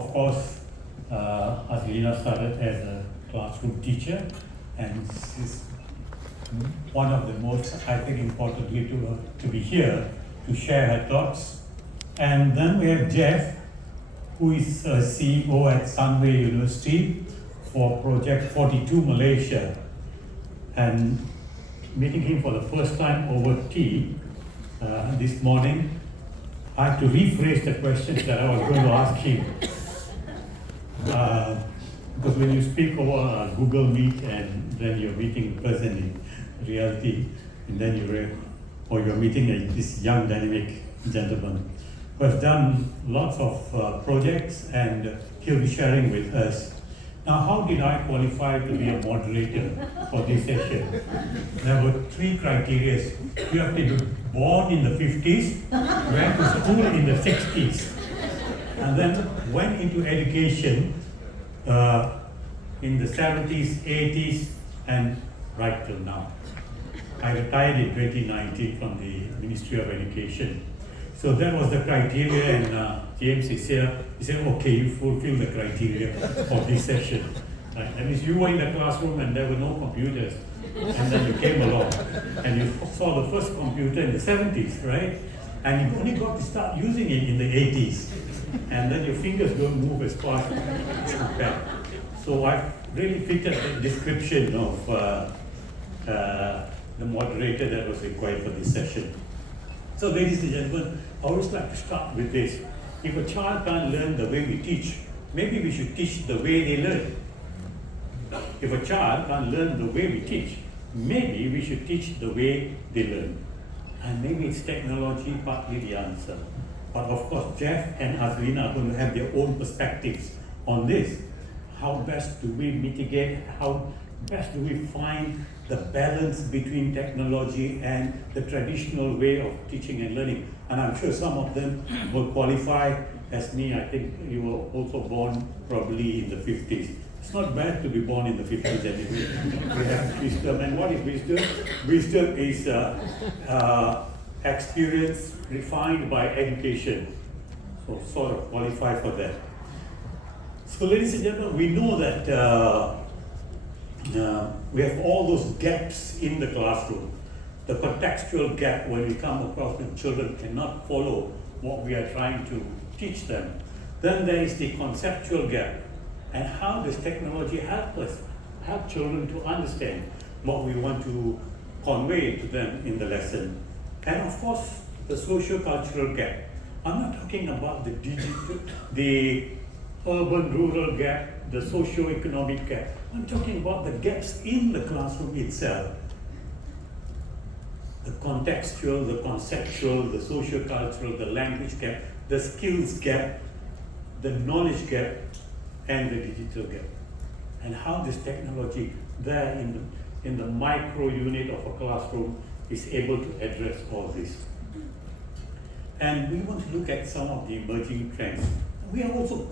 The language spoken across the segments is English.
Of course, Azlina started as a classroom teacher, and she's one of the most, I think, importantly to be here to share her thoughts. And then we have Jeff, who is a CEO at Sandhu University for Project 42 Malaysia. And meeting him for the first time over tea this morning, I had to rephrase the questions that I was going to ask him. Because when you speak over Google Meet and then you're meeting in person in reality, and then you're meeting this young dynamic gentleman who has done lots of projects, and he'll be sharing with us. Now, how did I qualify to be a moderator for this session? There were 3 criteria. You have to be born in the 50s, went to school in the 60s, and then went into education in the 70s, 80s, and right till now. I retired in 2019 from the Ministry of Education. So that was the criteria, and James is here. He said, okay, you fulfill the criteria for this session. Right? That means you were in the classroom and there were no computers. And then you came along and you saw the first computer in the 70s, right? And you only got to start using it in the 80s. And then your fingers don't move as fast as that. So I really fitted the description of the moderator that was required for this session. So ladies and gentlemen, I always like to start with this. If a child can't learn the way we teach, maybe we should teach the way they learn. If a child can't learn the way we teach, maybe we should teach the way they learn. And maybe it's technology partly the answer. But of course, Jeff and Azlina are going to have their own perspectives on this. How best do we mitigate, how best do we find the balance between technology and the traditional way of teaching and learning? And I'm sure some of them will qualify as me. I think you were also born probably in the 50s. It's not bad to be born in the 50s anyway. We have wisdom. And what is wisdom? Wisdom is experience refined by education. So sort of qualify for that. So ladies and gentlemen, we know that we have all those gaps in the classroom. The contextual gap when we come across when children cannot follow what we are trying to teach them. Then there is the conceptual gap. And how does technology help children to understand what we want to convey to them in the lesson? And of course, the socio-cultural gap. I'm not talking about the urban-rural gap, the socio-economic gap. I'm talking about the gaps in the classroom itself. The contextual, the conceptual, the socio-cultural, the language gap, the skills gap, the knowledge gap, and the digital gap. And how this technology there in the micro unit of a classroom is able to address all this. And we want to look at some of the emerging trends. We have also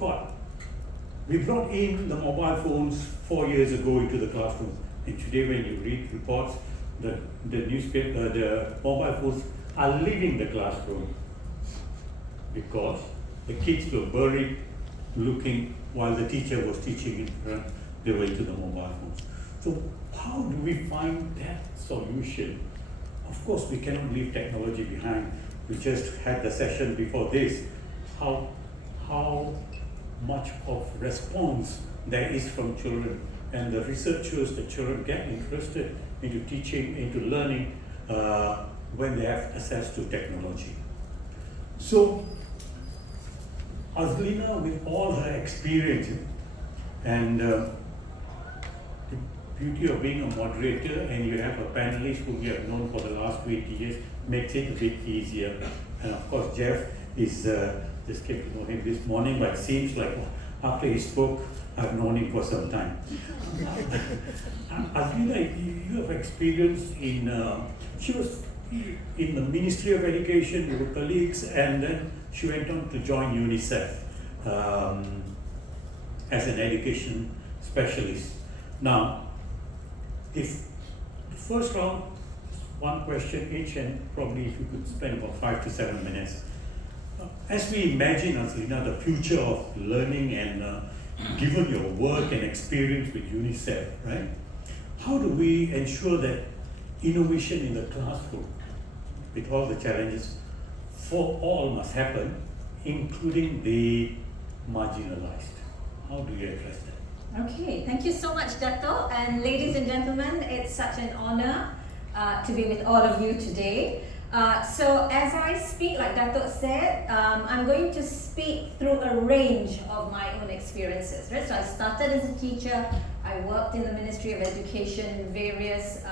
we brought in the mobile phones 4 years ago into the classroom. And today when you read reports, the newspaper, the mobile phones are leaving the classroom because the kids were buried looking while the teacher was teaching in front, they were into the mobile phones. So how do we find that solution? Of course, we cannot leave technology behind. We just had the session before this. How much of response there is from children, and the research shows that children get interested into teaching, into learning when they have access to technology. So Azlina, with all her experience and the beauty of being a moderator, and you have a panelist whom you have known for the last 20 years, makes it a bit easier. And of course, Jeff is just came to know him this morning, but it seems like after he spoke, I've known him for some time. Azlina, you have experience she was in the Ministry of Education, you were colleagues, and then she went on to join UNICEF as an education specialist. Now, if the first round, one question each, and probably if you could spend about 5 to 7 minutes. As we imagine, Azlina, the future of learning and given your work and experience with UNICEF, right? How do we ensure that innovation in the classroom, with all the challenges, for all must happen, including the marginalized? How do you address that? Okay, thank you so much, Dato. And ladies and gentlemen, it's such an honor to be with all of you today. So as I speak, like Dato said, I'm going to speak through a range of my own experiences. Right? So I started as a teacher, I worked in the Ministry of Education in various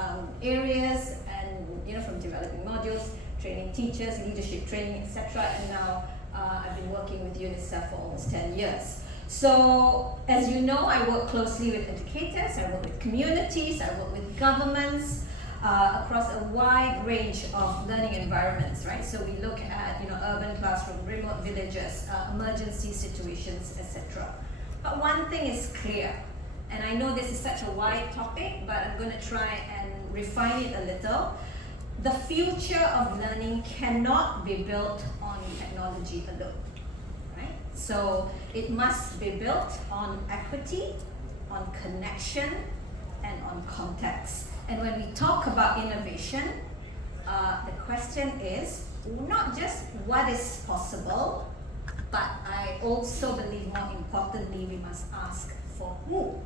areas, and from developing modules, training teachers, leadership training, etc. And now I've been working with UNICEF for almost 10 years. So, as you know, I work closely with educators, I work with communities, I work with governments across a wide range of learning environments, right? So we look at, urban classroom, remote villages, emergency situations, etc. But one thing is clear, and I know this is such a wide topic, but I'm going to try and refine it a little. The future of learning cannot be built on technology alone. So it must be built on equity, on connection, and on context. And when we talk about innovation, the question is not just what is possible, but I also believe more importantly, we must ask for who,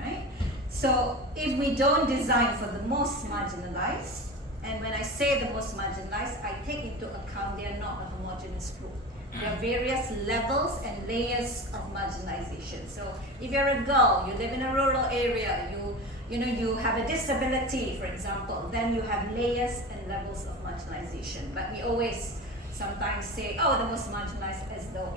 right? So if we don't design for the most marginalized, and when I say the most marginalized, I take into account they are not a homogeneous group. There are various levels and layers of marginalization. So if you're a girl, you live in a rural area, you have a disability, for example, then you have layers and levels of marginalization. But we always sometimes say, oh, the most marginalized, as though,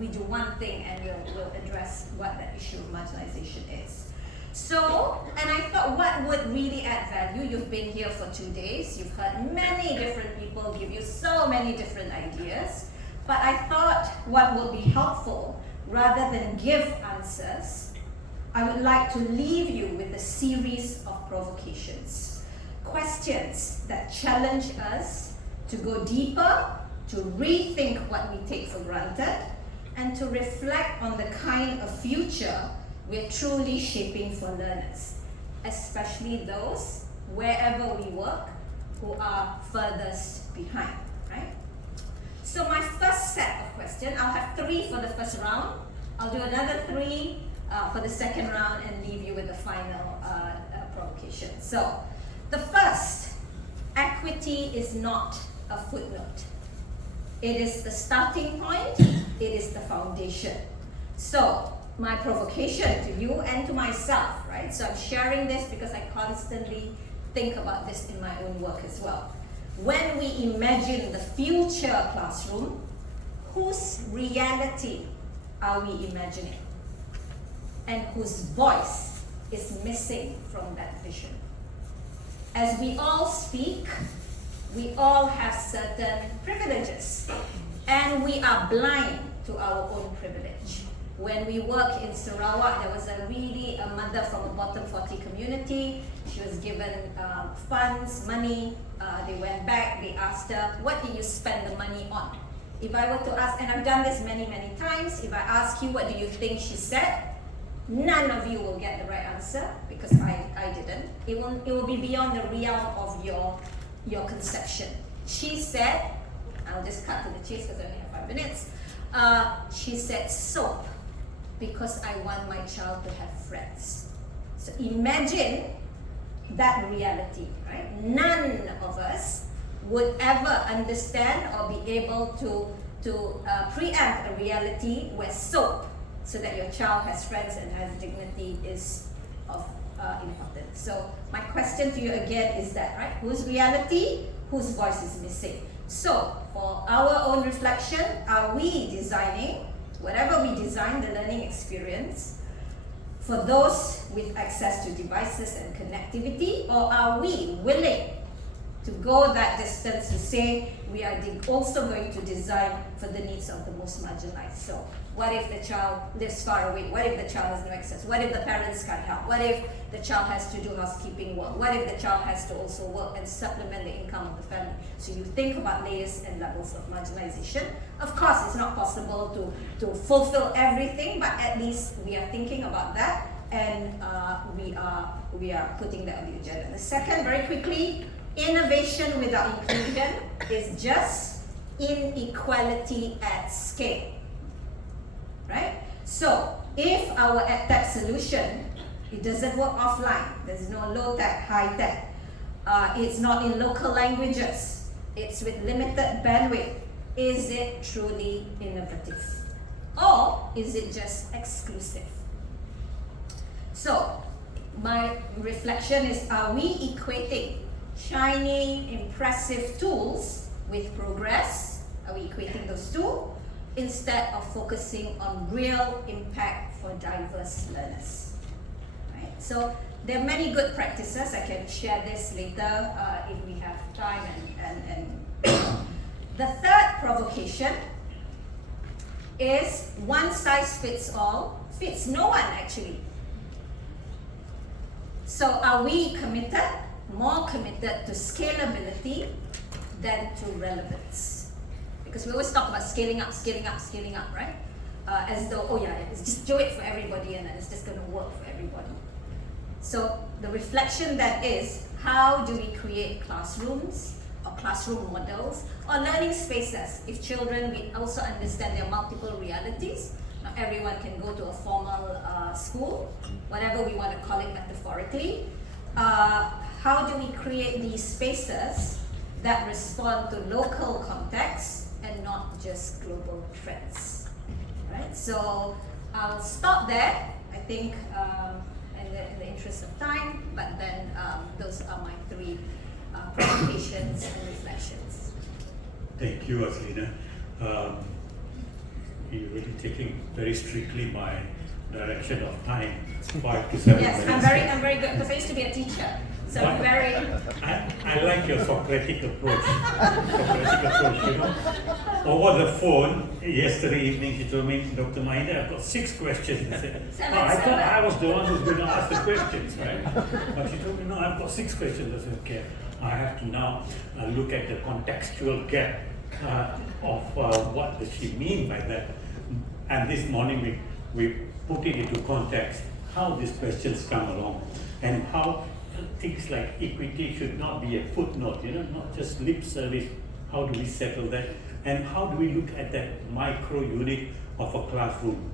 we do one thing and we'll address what that issue of marginalization is. So, and I thought what would really add value, you've been here for 2 days, you've heard many different people give you so many different ideas. But I thought what would be helpful, rather than give answers, I would like to leave you with a series of provocations. Questions that challenge us to go deeper, to rethink what we take for granted, and to reflect on the kind of future we're truly shaping for learners, especially those, wherever we work, who are furthest behind, right? So my first set of questions, I'll have 3 for the first round. I'll do another 3 for the second round and leave you with the final provocation. So the first, equity is not a footnote. It is the starting point, it is the foundation. So my provocation to you and to myself, right? So I'm sharing this because I constantly think about this in my own work as well. When we imagine the future classroom, whose reality are we imagining? And whose voice is missing from that vision? As we all speak, we all have certain privileges, and we are blind to our own privilege. When we work in Sarawak, there was a mother from a bottom 40 community. She was given funds, money. They went back, they asked her, what did you spend the money on? If I were to ask, and I've done this many, many times, if I ask you, what do you think she said? None of you will get the right answer, because I didn't. It will be beyond the realm of your conception. She said, I'll just cut to the chase because I only have 5 minutes. She said soap, because I want my child to have friends. So imagine that reality, right? None of us would ever understand or be able to preempt a reality where soap, so that your child has friends and has dignity, is of importance. So my question to you again is that, right? Whose reality, whose voice is missing? So for our own reflection, are we designing, whatever we design, the learning experience for those with access to devices and connectivity, or are we willing to go that distance to say we are also going to design for the needs of the most marginalized. So what if the child lives far away? What if the child has no access? What if the parents can't help? What if the child has to do housekeeping work? What if the child has to also work and supplement the income of the family? So you think about layers and levels of marginalization. Of course, it's not possible to fulfill everything, but at least we are thinking about that, and we are putting that on the agenda. The second, very quickly, innovation without inclusion is just inequality at scale. Right? So, if our EdTech solution, it doesn't work offline, there's no low-tech, high-tech, it's not in local languages, it's with limited bandwidth, is it truly innovative? Or is it just exclusive? So, my reflection is, are we equating shiny, impressive tools with progress? Are we equating those two? Instead of focusing on real impact for diverse learners. Right? So there are many good practices. I can share this later if we have time. And the third provocation is one size fits all, fits no one actually. So are we committed, more committed to scalability than to relevance? Because we always talk about scaling up, right? As though, oh yeah, it's just do it for everybody and then it's just going to work for everybody. So the reflection then is, how do we create classrooms or classroom models or learning spaces? If children, we also understand there are multiple realities. Not everyone can go to a formal school, whatever we want to call it metaphorically. How do we create these spaces that respond to local contexts and not just global trends, right? So I'll stop there, I think, in the interest of time, but then those are my three provocations and reflections. Thank you, Azlina. You're really taking very strictly my direction of time, 5 to 7 yes, minutes. I'm very good, because I used to be a teacher. So I'm very... I like your Socratic approach. You know. Over the phone, yesterday evening, she told me, Dr. Mahander, I've got 6 questions. I said, I thought I was the one who's going to ask the questions, right? But she told me, no, I've got 6 questions. I said, okay, I have to now look at the contextual gap of what does she mean by that. And this morning, we put it into context, how these questions come along, and how things like equity should not be a footnote, not just lip service. How do we settle that? And how do we look at that micro unit of a classroom?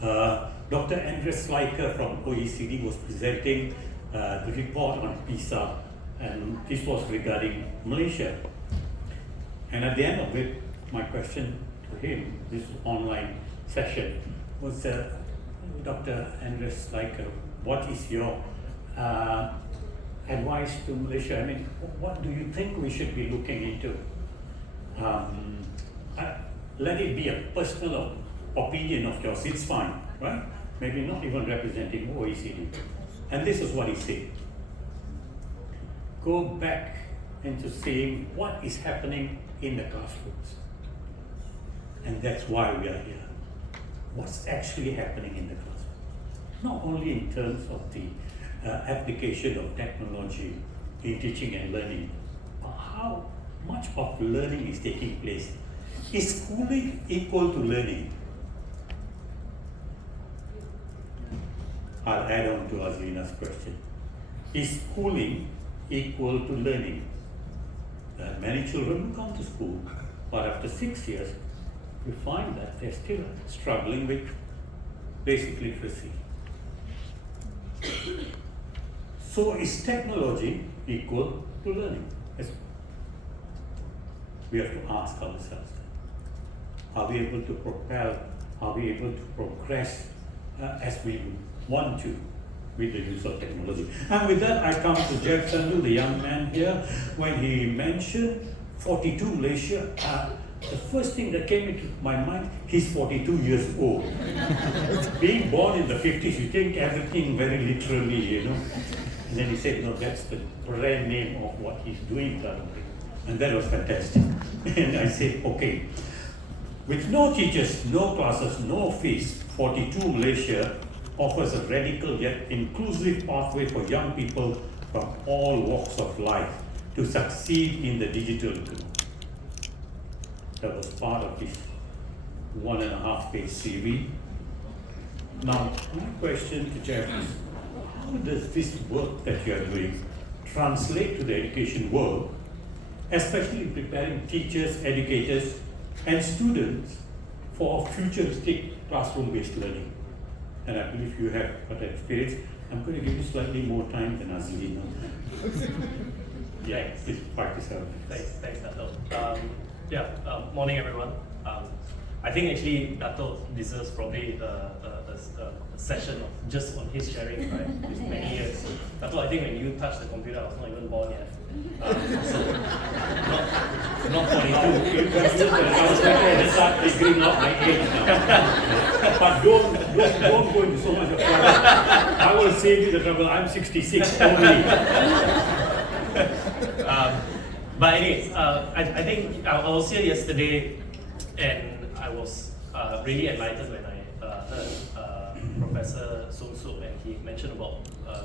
Dr. Andres Sliker from OECD was presenting the report on PISA, and this was regarding Malaysia. And at the end of it, my question to him, this online session, was Dr. Andres Sliker, what is your advice to Malaysia? I mean, what do you think we should be looking into? Let it be a personal opinion of yours, it's fine, right? Maybe not even representing OECD. And this is what he said. Go back into seeing what is happening in the classrooms. And that's why we are here. What's actually happening in the classroom? Not only in terms of the application of technology in teaching and learning, but how much of learning is taking place. Is schooling equal to learning? I'll add on to Azlina's question. Is schooling equal to learning? There are many children who come to school, but after 6 years, we find that they're still struggling with basic literacy. So is technology equal to learning? Yes. We have to ask ourselves that. Are we able to propel, are we able to progress as we want to with the use of technology? And with that, I come to Jeff Sandhu, the young man here, when he mentioned 42 Malaysia. The first thing that came into my mind, he's 42 years old. Being born in the 50s, you take everything very literally, And then he said, no, that's the brand name of what he's doing currently. And that was fantastic. And I said, okay, with no teachers, no classes, no fees, 42 Malaysia offers a radical yet inclusive pathway for young people from all walks of life to succeed in the digital economy. That was part of this 1.5-page CV. Now, my question to Jeff is, how does this work that you are doing translate to the education world, especially in preparing teachers, educators, and students for futuristic classroom-based learning? And I believe you have got that experience. I'm going to give you slightly more time than Azlina. Yeah, it's 5 to 7 minutes. Thanks, Dato. Morning everyone. I think actually Dato deserves probably a session of just on his sharing, right? With many years. Dato, I think when you touched the computer, I was not even born yet. So not 42. I was going to start figuring out my age now. But don't go into so much of trouble. I will save you the trouble. I'm 66 only. But anyways, I think I was here yesterday and I was really enlightened when I heard Professor Sandhu, and he mentioned about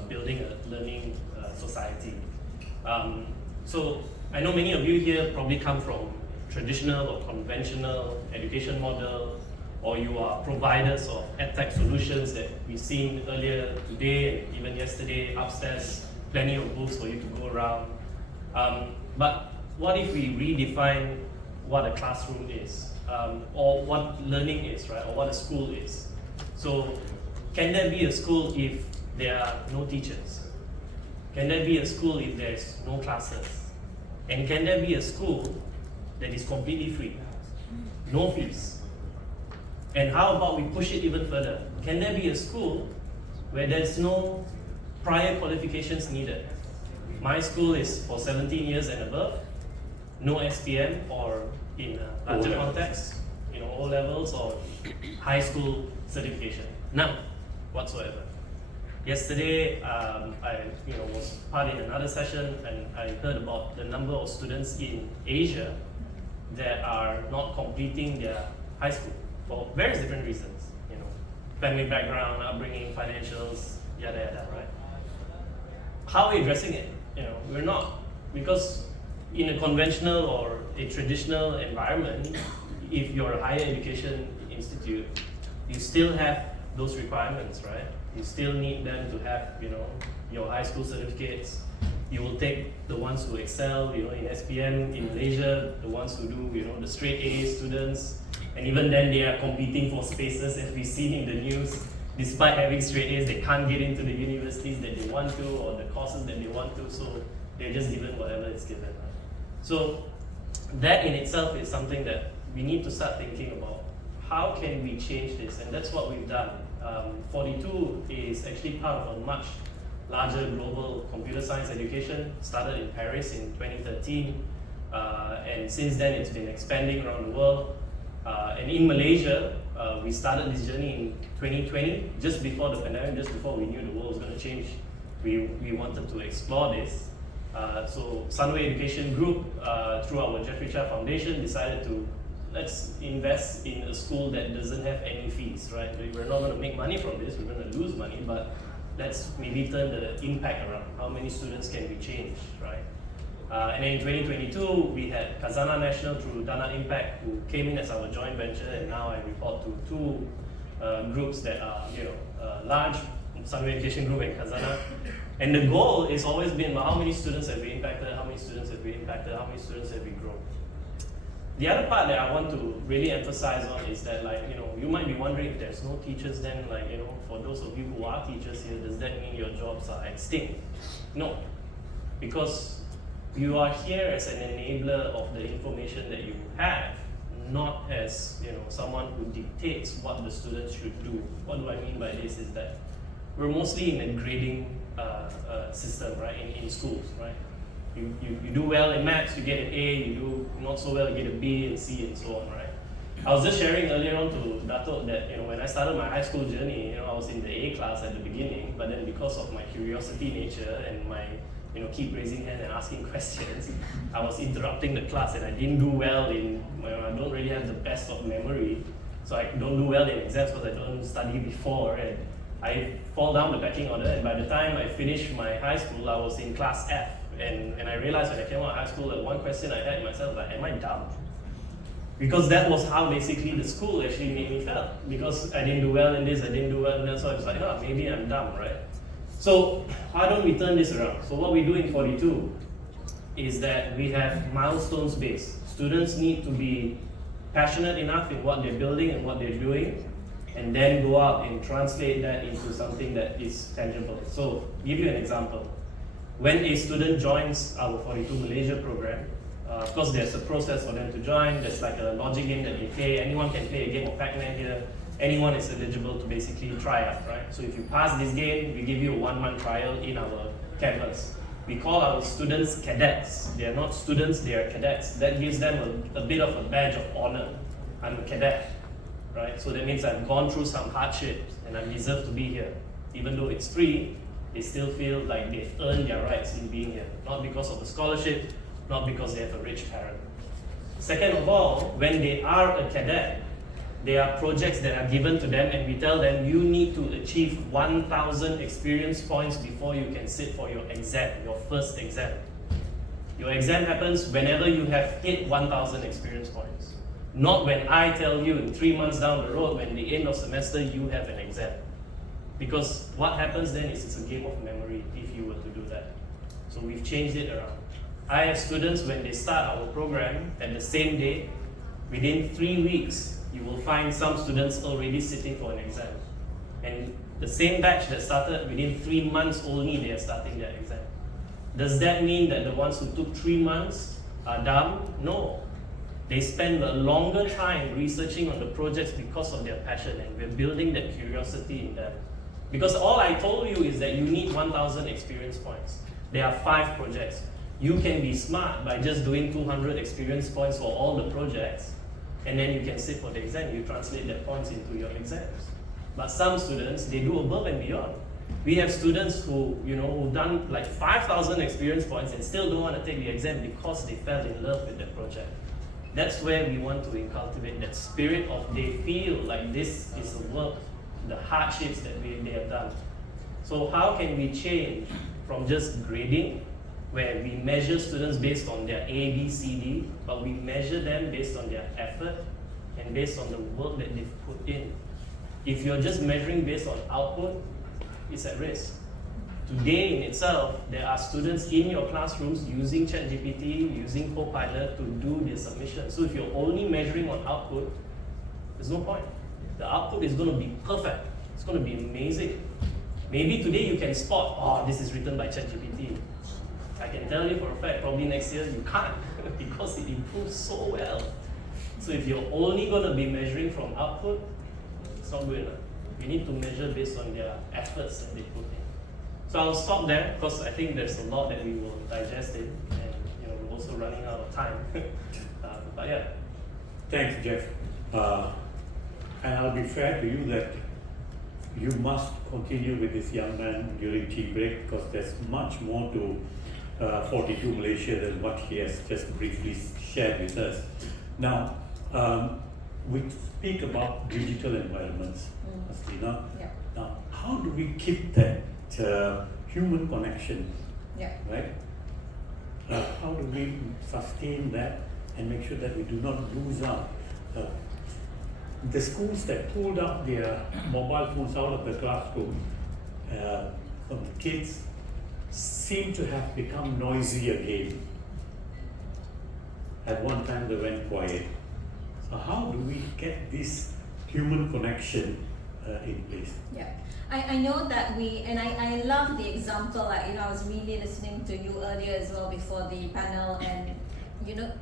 building a learning society. So I know many of you here probably come from traditional or conventional education model, or you are providers of edtech solutions that we've seen earlier today and even yesterday upstairs, plenty of books for you to go around. But what if we redefine what a classroom is, or what learning is, right, or what a school is? So can there be a school if there are no teachers? Can there be a school if there's no classes? And can there be a school that is completely free, no fees? And how about we push it even further? Can there be a school where there's no prior qualifications needed? My school is for 17 years and above, no SPM, or in a larger context, O levels or high school certification, none whatsoever. Yesterday, I was part in another session, and I heard about the number of students in Asia that are not completing their high school for various different reasons. Family background, upbringing, financials, yada yada, right? How are we addressing it? We're not, because in a conventional or a traditional environment, if you're a higher education institute, you still have those requirements, right? You still need them to have, your high school certificates. You will take the ones who excel, in SPM in Malaysia, the ones who do, the straight A students, and even then they are competing for spaces, as we've seen in the news. Despite having straight A's, they can't get into the universities that they want to or the courses that they want to, so they're just given whatever is given. Right? So that in itself is something that we need to start thinking about. How can we change this? And that's what we've done. 42 is actually part of a much larger global computer science education, started in Paris in 2013, and since then it's been expanding around the world. And in Malaysia, we started this journey in 2020, just before the pandemic, just before we knew the world was going to change. We wanted to explore this. So Sandhu Education Group, through our Jeffrey Chia Foundation, decided to let's invest in a school that doesn't have any fees, right? We're not going to make money from this, we're going to lose money, but let's maybe turn the impact around. How many students can we change, right? And then in 2022, we had Khazanah National through Dana Impact, who came in as our joint venture, and now I report to two groups that are, large, Sandhu Education Group and Khazanah. And the goal has always been, how many students have we impacted, how many students have we impacted, how many students have we grown? The other part that I want to really emphasize on is that, you might be wondering if there's no teachers, then, for those of you who are teachers here, does that mean your jobs are extinct? No, because you are here as an enabler of the information that you have, not as someone who dictates what the students should do. What do I mean by this is that we're mostly in a grading system, right? In schools, right? You do well in maths, you get an A. You do not so well, you get a B and C and so on, right? I was just sharing earlier on to Dato that when I started my high school journey, I was in the A class at the beginning, but then because of my curiosity nature and my keep raising hands and asking questions. I was interrupting the class, and I didn't do well in, I don't really have the best of memory, so I don't do well in exams because I don't study before, and I fall down the pecking order, and by the time I finished my high school, I was in class F, and I realized when I came out of high school that one question I had myself, like, am I dumb? Because that was how basically the school actually made me feel. Because I didn't do well in this, I didn't do well in that, so I was like, oh, maybe I'm dumb, right? So how don't we turn this around? So what we do in 42 is that we have milestones based. Students need to be passionate enough in what they're building and what they're doing, and then go out and translate that into something that is tangible. So give you an example. When a student joins our 42 Malaysia program, of course there's a process for them to join. There's like a logic game that they play. Anyone can play a game of Pac-Man here. Anyone is eligible to basically try out, right? So if you pass this game, we give you a 1-month trial in our campus. We call our students cadets. They are not students, they are cadets. That gives them a bit of a badge of honor. I'm a cadet, right? So that means I've gone through some hardships and I deserve to be here. Even though it's free, they still feel like they've earned their rights in being here. Not because of the scholarship, not because they have a rich parent. Second of all, when they are a cadet, there are projects that are given to them, and we tell them you need to achieve 1,000 experience points before you can sit for your exam, your first exam. Your exam happens whenever you have hit 1,000 experience points. Not when I tell you in 3 months down the road, when the end of semester you have an exam. Because what happens then is it's a game of memory if you were to do that. So we've changed it around. I have students, when they start our program at the same day, within 3 weeks, you will find some students already sitting for an exam. And the same batch that started within 3 months only, they are starting their exam. Does that mean that the ones who took 3 months are dumb? No. They spend a longer time researching on the projects because of their passion, and we're building that curiosity in them. Because all I told you is that you need 1,000 experience points. There are 5 projects. You can be smart by just doing 200 experience points for all the projects, and then you can sit for the exam. You translate that points into your exams. But some students, they do above and beyond. We have students who've done like 5,000 experience points and still don't want to take the exam because they fell in love with the project. That's where we want to cultivate that spirit of they feel like this is the work, the hardships that they have done. So how can we change from just grading, where we measure students based on their A, B, C, D, but we measure them based on their effort and based on the work that they've put in. If you're just measuring based on output, it's at risk. Today in itself, there are students in your classrooms using ChatGPT, using Copilot to do their submission. So if you're only measuring on output, there's no point. The output is going to be perfect. It's going to be amazing. Maybe today you can spot, oh, this is written by ChatGPT. I can tell you for a fact, probably next year you can't because it improves so well. So if you're only going to be measuring from output, it's not good enough. You need to measure based on their efforts that they put in. So I'll stop there because I think there's a lot that we will digest in, and we're also running out of time. But yeah. Thanks, Jeff. And I'll be fair to you that you must continue with this young man during tea break because there's much more to 42 Malaysia than what he has just briefly shared with us. Now, we speak about digital environments, Azlina. Yeah. Now, how do we keep that human connection, Yeah. right? How do we sustain that and make sure that we do not lose out? The schools that pulled up their mobile phones out of the classroom from the kids seem to have become noisy again. At one time they went quiet. So how do we get this human connection in place? Yeah, I know that I love the example, I was really listening to you earlier as well before the panel, and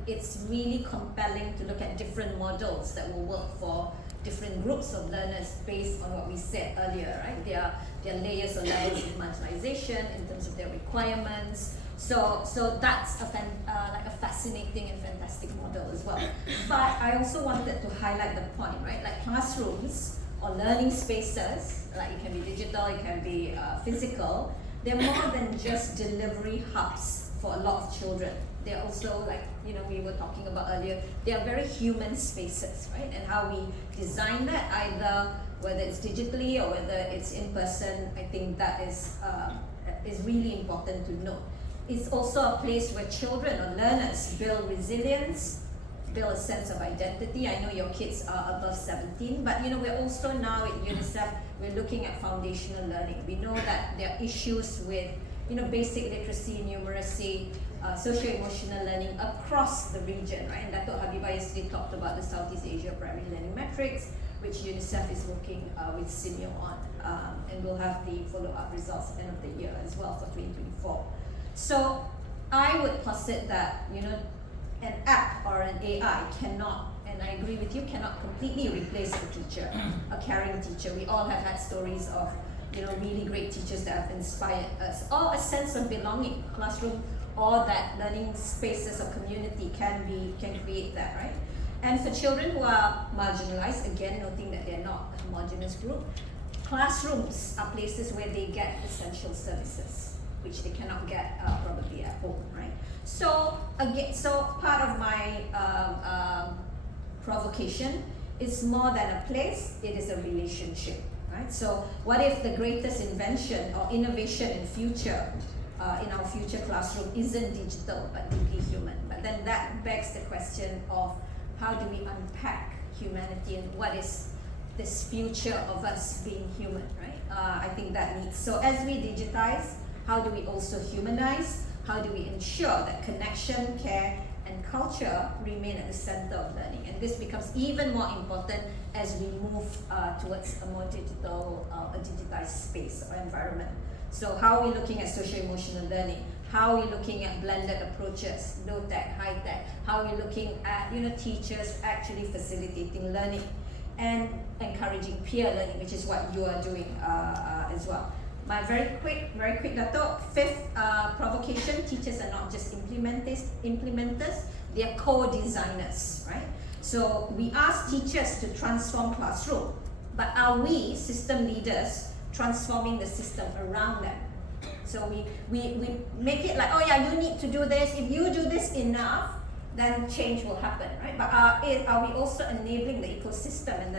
it's really compelling to look at different models that will work for different groups of learners based on what we said earlier, right? There are layers or levels of marginalization in terms of their requirements. So that's like a fascinating and fantastic model as well. But I also wanted to highlight the point, right? Like classrooms or learning spaces, like it can be digital, it can be physical, they're more than just delivery hubs for a lot of children. They're also, like, you know, we were talking about earlier, they are very human spaces, right? And how we design that, either whether it's digitally or whether it's in person, I think that is really important to note. It's also a place where children or learners build resilience, build a sense of identity. I know your kids are above 17, but you know, we're also now at UNICEF, we're looking at foundational learning. We know that there are issues with, you know, basic literacy, numeracy, socio-emotional learning across the region, right? And Dato Habibah yesterday talked about the Southeast Asia Primary Learning Metrics, which UNICEF is working with Simeo on, and we'll have the follow-up results at the end of the year as well for 2024. So I would posit that, you know, an app or an AI cannot, and I agree with you, cannot completely replace a teacher, a caring teacher. We all have had stories of, you know, really great teachers that have inspired us, or a sense of belonging. Classroom or that learning spaces or community can create that, right? And for children who are marginalized, again, noting that they're not a homogeneous group, classrooms are places where they get essential services, which they cannot get probably at home, right? So again, so part of my provocation is more than a place, it is a relationship, right? So what if the greatest invention or innovation in future, in our future classroom isn't digital but deeply human? But then that begs the question of how do we unpack humanity and what is this future of us being human, right? I think that needs, so as we digitize, how do we also humanize? How do we ensure that connection, care, and culture remain at the center of learning? And this becomes even more important as we move towards a more digital, a digitized space or environment. So how are we looking at socio-emotional learning? How are we looking at blended approaches, low tech, high tech? How are we looking at, you know, teachers actually facilitating learning and encouraging peer learning, which is what you are doing as well. My very quick Dato, fifth provocation, teachers are not just implementers, they are co-designers, right? So we ask teachers to transform classroom, but are we system leaders transforming the system around them? So we make it like, oh yeah, you need to do this, if you do this enough, then change will happen, right? But are we also enabling the ecosystem and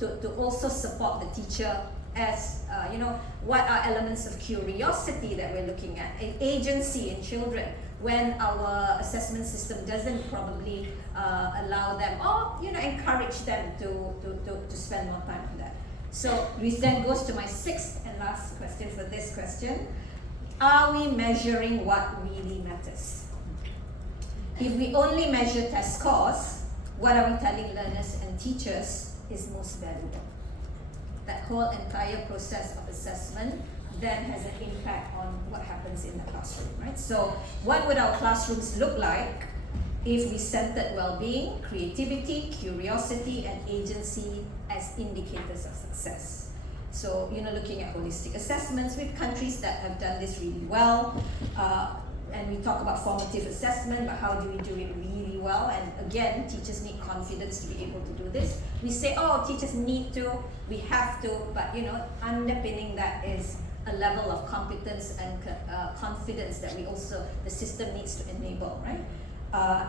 to also support the teacher as, you know, what are elements of curiosity that we're looking at, agency in children, when our assessment system doesn't probably allow them, or, you know, encourage them to spend more time on that. So which then goes to my sixth and last question for this question. Are we measuring what really matters? If we only measure test scores, what are we telling learners and teachers is most valuable? That whole entire process of assessment then has an impact on what happens in the classroom, right? So what would our classrooms look like if we centered well-being, creativity, curiosity, and agency as indicators of success? So, you know, looking at holistic assessments with countries that have done this really well, and we talk about formative assessment, but how do we do it really well? And again, teachers need confidence to be able to do this. We say, oh, teachers need to, we have to, but you know, underpinning that is a level of competence and confidence that we also, the system needs to enable, right?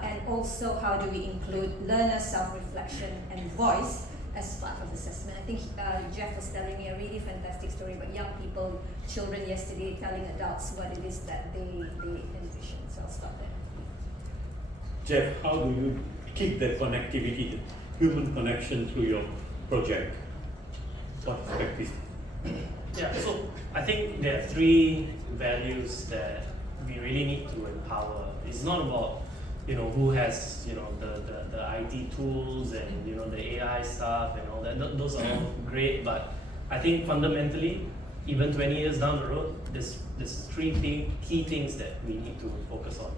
And also, how do we include learner self-reflection and voice as part of assessment? I think Jeff was telling me a really fantastic story about young people, children yesterday telling adults what it is that they envision. So I'll stop there. Jeff, how do you keep that connectivity, the human connection through your project? What practice? Yeah, so I think there are three values that we really need to empower. It's not about, you know, who has, you know, the IT tools and, you know, the AI stuff and all that. Those are all great, but I think fundamentally, even 20 years down the road, there's three key things that we need to focus on.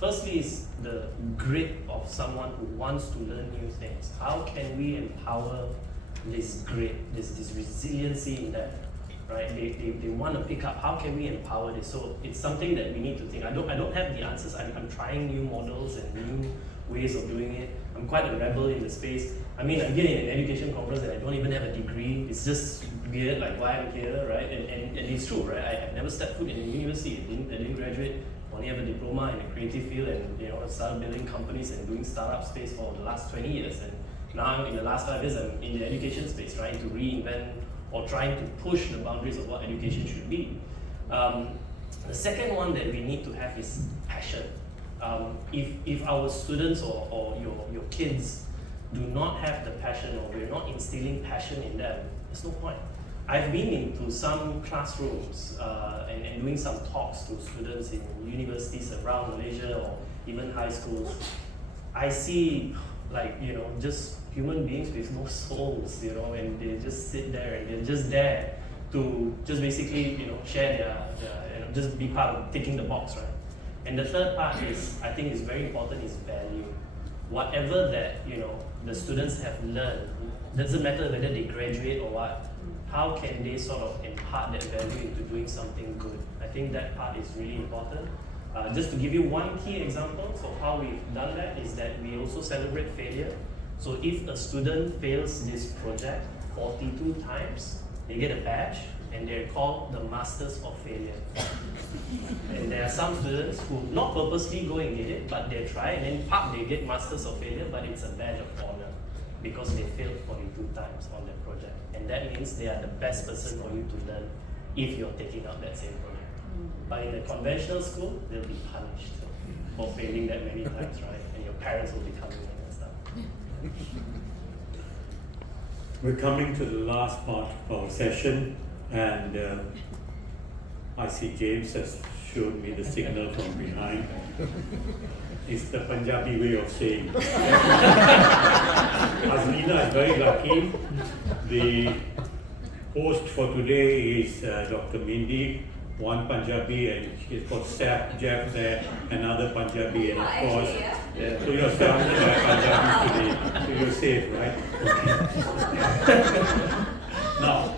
Firstly is the grit of someone who wants to learn new things. How can we empower this grit, this resiliency in them, right? They want to pick up. How can we empower this? So it's something that we need to think. I don't have the answers. I'm trying new models and new ways of doing it. I'm quite a rebel in the space. I mean, I'm here in an education conference and I don't even have a degree. It's just weird, like why I'm here, right? And it's true, right? I've never stepped foot in a university. I didn't graduate. Only have a diploma in a creative field, and I started building companies and doing startup space for the last 20 years. And now in the last 5 years, I'm in the education space, trying to reinvent or trying to push the boundaries of what education should be. The second one that we need to have is passion. If our students or your kids do not have the passion, or we're not instilling passion in them, there's no point. I've been into some classrooms and doing some talks to students in universities around Malaysia or even high schools. I see just human beings with no souls, and they just sit there and they're just there to just basically share their just be part of ticking the box, right? And the third part is, I think is very important, is value. Whatever that the students have learned, doesn't matter whether they graduate or what, how can they sort of impart that value into doing something good? I think that part is really important. Just to give you one key example of how we've done that is that we also celebrate failure. So if a student fails this project 42 times, they get a badge and they're called the Masters of Failure. And there are some students who not purposely go and get it, but they try and then they get Masters of Failure, but it's a badge of honor because they failed 42 times on that project. And that means they are the best person for you to learn if you're taking up that same project. But in a conventional school, they'll be punished for failing that many times, right? And your parents will be coming in and stuff. We're coming to the last part of our session, and I see James has showed me the signal from behind. It's the Punjabi way of saying. Azlina is very lucky. The host for today is Dr. Mindy, one Punjabi, and she's got Jeff there, another Punjabi, and of course, so you're surrounded by Punjabis today, so you're safe, right? Now,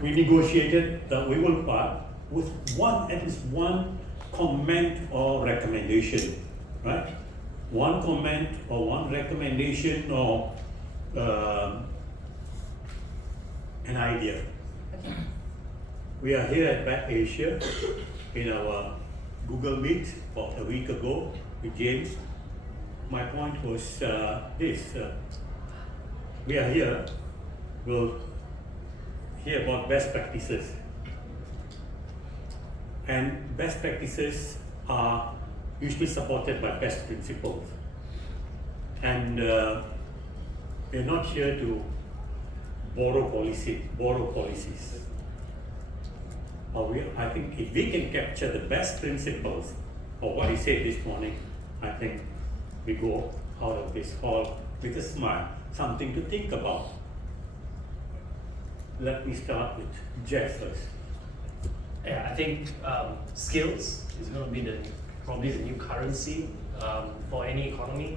we negotiated the we will part with at least one comment or recommendation, right? One comment or one recommendation or an idea. Okay. We are here at BETT Asia in our Google Meet about a week ago with James. My point was this, we are here, we'll hear about best practices. And best practices are usually supported by best principles. And we're not here to borrow policies. I think if we can capture the best principles of what he said this morning, I think we go out of this hall with a smile, something to think about. Let me start with Jeff first. Yeah, I think skills is going to be probably the new currency for any economy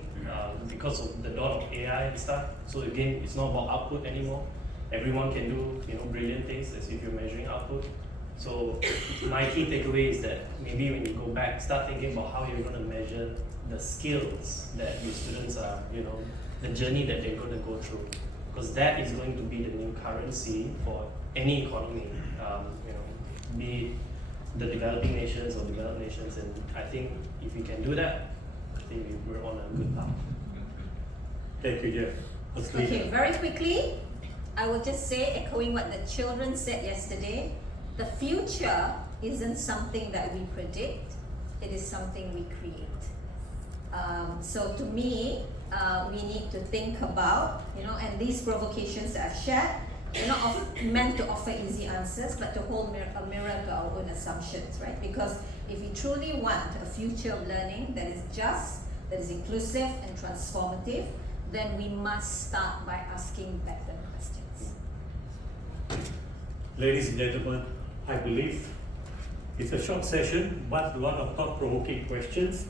because of the dawn of AI and stuff. So again, it's not about output anymore. Everyone can do brilliant things as if you're measuring output. So my key takeaway is that maybe when you go back, start thinking about how you're going to measure the skills that your students are, the journey that they're going to go through, because that is going to be the new currency for any economy, be it the developing nations or developed nations. And I think if we can do that, I think we're on a good path. Thank you, Jeff. Azlina. Okay, very quickly, I will just say, echoing what the children said yesterday, the future isn't something that we predict, it is something we create. So to me, we need to think about, and these provocations that I've shared, they're not meant to offer easy answers, but to hold a mirror to our own assumptions, right? Because if we truly want a future of learning that is just, that is inclusive and transformative, then we must start by asking better questions. Ladies and gentlemen, I believe it's a short session, but a lot of thought-provoking questions.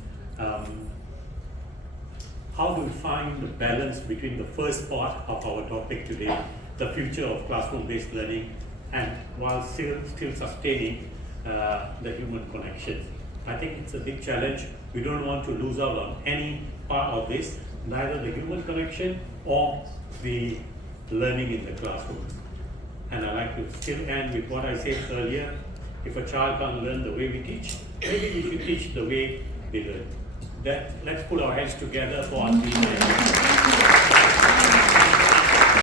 How do we find the balance between the first part of our topic today, the future of classroom-based learning, and while still sustaining the human connection? I think it's a big challenge. We don't want to lose out on any part of this, neither the human connection or the learning in the classroom. And I like to still end with what I said earlier. If a child can't learn the way we teach, maybe we should teach the way they learn. Let's put our hands together for Azlina.